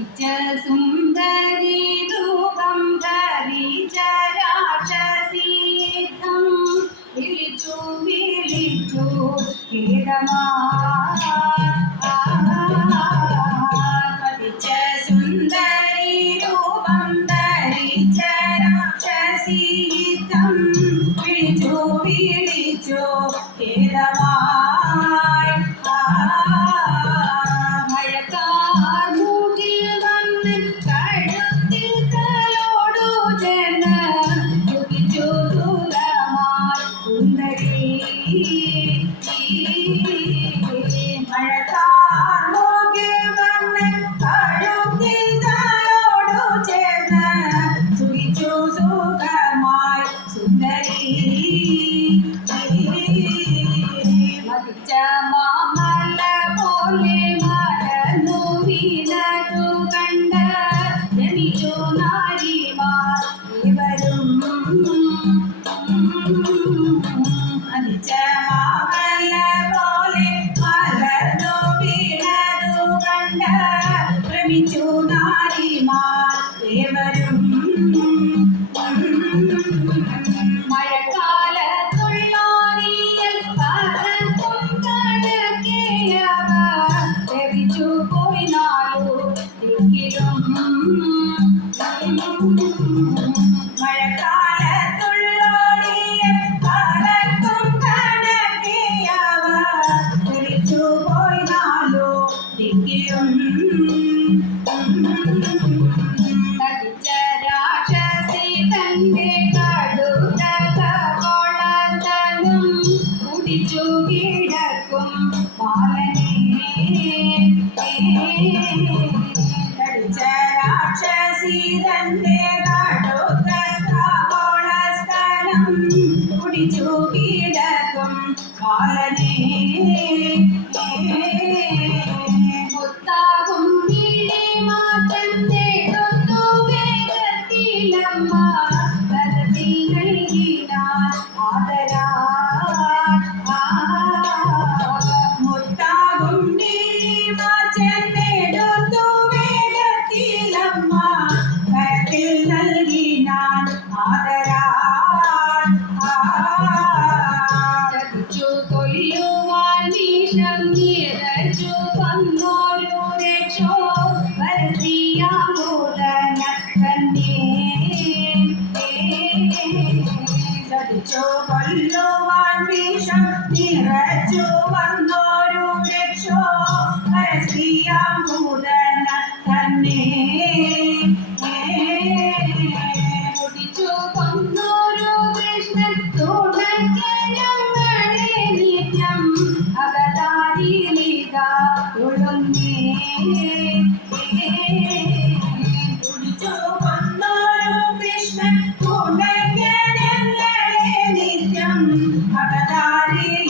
സുന്ദരി രൂപം ധരിച്ച രാക്ഷസീതം വിളിച്ചു വിളിച്ചു പതിച്ച സുന്ദരി രൂപം ധരിച്ച രാക്ഷസീതം വിളിച്ചു വിളിച്ചു കേരമായി മാമല പോലെ മറന്നു വീണതു കണ്ട രമിച്ചു നാരിമാർ ഇവരും അനിച്ച മാമല പോലെ മറന്നു വീണതു കണ്ട രമിച്ചു നാരിമാർ ഇവരും മഴക്കാലത്തുള്ളോടിയ കാലത്തും കടക്കിയവ തിരിച്ചു പോയി നാലോ ദിക്കിലും തടിച്ച രാക്ഷസി തന്റെ കടുതകൊളതനും കുടിച്ചു കിടക്കും പാലനെ തടിച്ച രാക്ഷസി തന്റെ കടുതകൊളതനും കുടിച്ചു കിടക്കും പാലനെ മുത്താകും കിളി മാത്രം തേടുന്നു വേഗത്തിലമ്മ തലത്തിൽ നൽകിനാൻ ആദരാ മുത്താകും കിളി മാത്രം തേടുന്നു വേഗത്തിലമ്മ തലത്തിൽ നൽകിനാൻ ആദരാ ചതിച്ചു കൊല്ലുവാൻ വീഷം നിറച്ചു വന്നോരു രക്ഷോ വരസിയാമോദന തന്നെ ചതിച്ചു കൊല്ലുവാൻ വീഷം നിറച്ചു വന്നോരു രക്ഷോ വരസിയാമോദന തന്നെ മുടിച്ചു കൊന്നോരു കൃഷ്ണൻ തുടക്കങ്ങളെ നിത്യം അകതാരിലിത ഒഴുങ്ങേ മുടിച്ചു കൊന്നോരു കൃഷ്ണൻ തുടക്കങ്ങളെ നിത്യം അകതാരിൽ